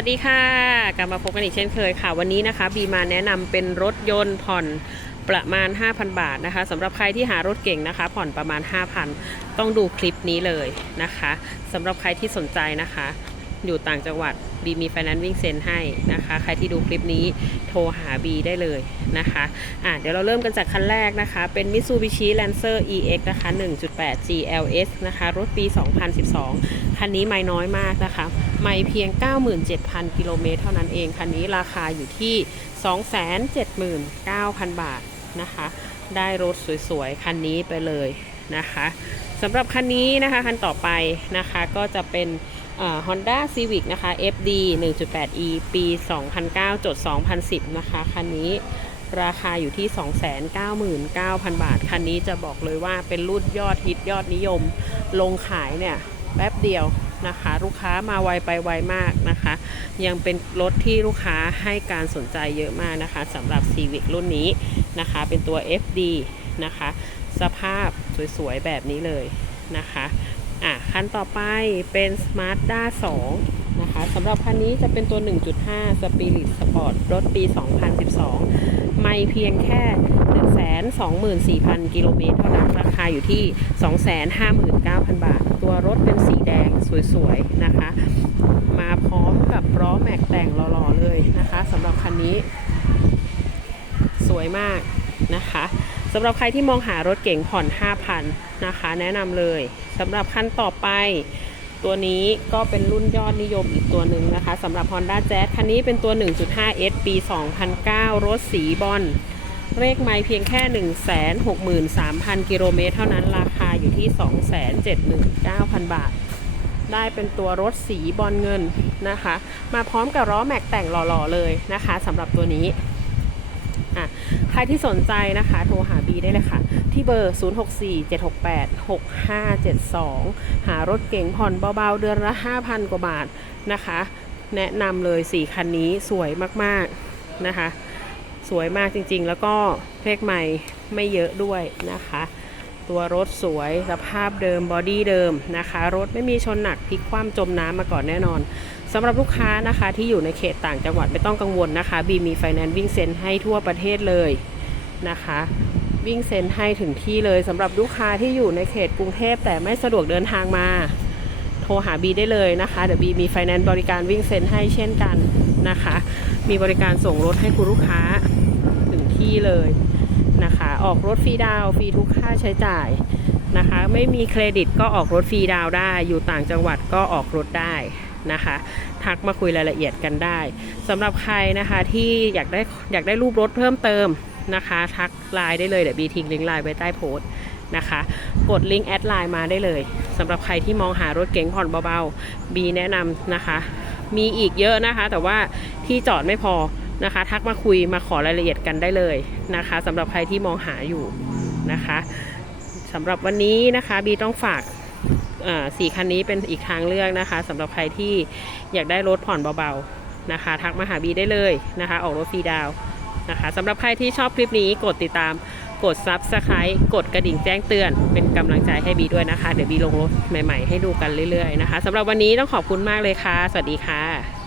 วัสดีค่ะ กลับมาพบกันอีกเช่นเคยค่ะ วันนี้นะคะบีมาแนะนำเป็นรถยนต์ผ่อนประมาณ 5,000 บาทนะคะสำหรับใครที่หารถเก่งนะคะ ผ่อนประมาณ 5,000 ต้องดูคลิปนี้เลยนะคะสำหรับใครที่สนใจนะคะ อยู่ต่างจังหวัดบีมีไฟแนนซ์วิ่งเซ็นให้นะคะ ใครที่ดูคลิปนี้โทรหาบีได้เลยนะคะอะเดี๋ยวเราเริ่มกันจากคันแรกนะคะ เป็น Mitsubishi Lancer EX นะคะ 1.8 GLS นะคะ รถปี 2012 คันนี้ไม่น้อยมากนะคะ ไม่เพียง 97,000 กิโลเมตรเท่านั้นเอง คันนี้ราคาอยู่ที่ 279,000 บาทนะคะ ได้รถสวยๆ คันนี้ไปเลยนะคะสำหรับคันนี้นะคะ คันต่อไปนะคะก็จะเป็นฮอนด้าซีวิกนะคะ FD 1.8e ปี 2009จด2010 นะคะ คันนี้ราคาอยู่ที่ 299,000 บาท คันนี้จะบอกเลยว่าเป็นรุ่นยอดฮิตยอดนิยม ลงขายเนี่ยแป๊บเดียว นะคะ ลูกค้ามาไวไปไวมากนะคะ ยังเป็นรถที่ลูกค้าให้การสนใจเยอะมากนะคะสำหรับ Civic รุ่นนี้นะคะ เป็นตัว FD นะคะ สภาพสวยๆ แบบนี้เลยนะคะ อะคันต่อไปเป็น Smart d a 2นะคะสำหรับคันนี้จะเป็นตัว 1.5 Spirit Sport รถปี 2012 ไม่เพียงแค่ 124,000 กิโลเมตรเท่านั้น ราคาอยู่ที่ 259,000 บาท ตัวรถเป็นสีแดงสวยๆ นะคะ มาพร้อมกับล้อแม็กแต่งหล่อๆเลยนะคะสำหรับคันนี้ สวยมากนะคะ สำหรับใครที่มองหารถเก๋งผ่อน 5,000 นะคะ แนะนำเลยสำหรับคันต่อไป ตัวนี้ก็เป็นรุ่นยอดนิยมอีกตัวหนึ่งนะคะสำหรับ Honda Jazz คันนี้เป็นตัว 1.5S ปี 2009 รถสีบอลเลขไม่เพียงแค่ 163,000 กิโลเมตรเท่านั้นราคาอยู่ที่ 279,000 บาท ได้เป็นตัวรถสีบอลเงินนะคะ มาพร้อมกับล้อแม็กแต่งหล่อๆเลยนะคะสำหรับตัวนี้ อะใครที่สนใจนะคะ โทรหาบีได้เลยค่ะ ที่เบอร์ 0647686572 หารถเก๋งผ่อนเบาๆ เดือนละ 5,000 กว่าบาทนะคะ แนะนำเลย 4 คันนี้สวยมากๆนะคะ สวยมากจริงๆ แล้วก็เลขใหม่ไม่เยอะด้วยนะคะ ตัวรถสวย สภาพเดิมบอดี้เดิมนะคะ รถไม่มีชนหนักพลิกคว่ำจมน้ำมาก่อนแน่นอนสำหรับลูกค้านะคะที่อยู่ในเขตต่างจังหวัดไม่ต้องกังวลนะคะบีมีไฟแนนซ์วิ่งเซ็นให้ทั่วประเทศเลยนะคะ วิ่งเซ็นให้ถึงที่เลยสำหรับลูกค้าที่อยู่ในเขตกรุงเทพแต่ไม่สะดวกเดินทางมา โทรหาบีได้เลยนะคะเดี๋ยวบีมีไฟแนนซ์บริการวิ่งเซ็นให้เช่นกันนะคะ มีบริการส่งรถให้คุณลูกค้าถึงที่เลย ออกรถฟรีดาวฟรีทุกค่าใช้จ่ายนะคะ ไม่มีเครดิตก็ออกรถฟรีดาวได้ อยู่ต่างจังหวัดก็ออกรถได้นะคะ ทักมาคุยรายละเอียดกันได้สำหรับใครนะคะที่อยากได้อยากได้รูปรถเพิ่มเติมนะคะ ทักไลน์ได้เลยเดี๋ยวบีทิ้งลิงก์ไลน์ไว้ใต้โพสต์นะคะ กดลิงก์แอดไลน์มาได้เลยสำหรับใครที่มองหารถเก๋งผ่อนเบาๆบีแนะนำนะคะ มีอีกเยอะนะคะ แต่ว่าที่จอดไม่พอ นะคะ ทักมาคุยมาขอรายละเอียดกันได้เลยนะคะสำหรับใครที่มองหาอยู่นะคะสำหรับวันนี้นะคะบีต้องฝากอ่าสี่คันนี้เป็นอีกทางเลือกนะคะสำหรับใครที่อยากได้รถผ่อนเบาๆนะคะ ทักมาหาบีได้เลยนะคะ ออกรถฟรีดาวนะคะสำหรับใครที่ชอบคลิปนี้กดติดตาม กด Subscribe กดกระดิ่งแจ้งเตือน เป็นกำลังใจให้บีด้วยนะคะ เดี๋ยวบีลงรถใหม่ๆ ให้ดูกันเรื่อยๆนะคะสำหรับวันนี้ต้องขอบคุณมากเลยค่ะ สวัสดีค่ะ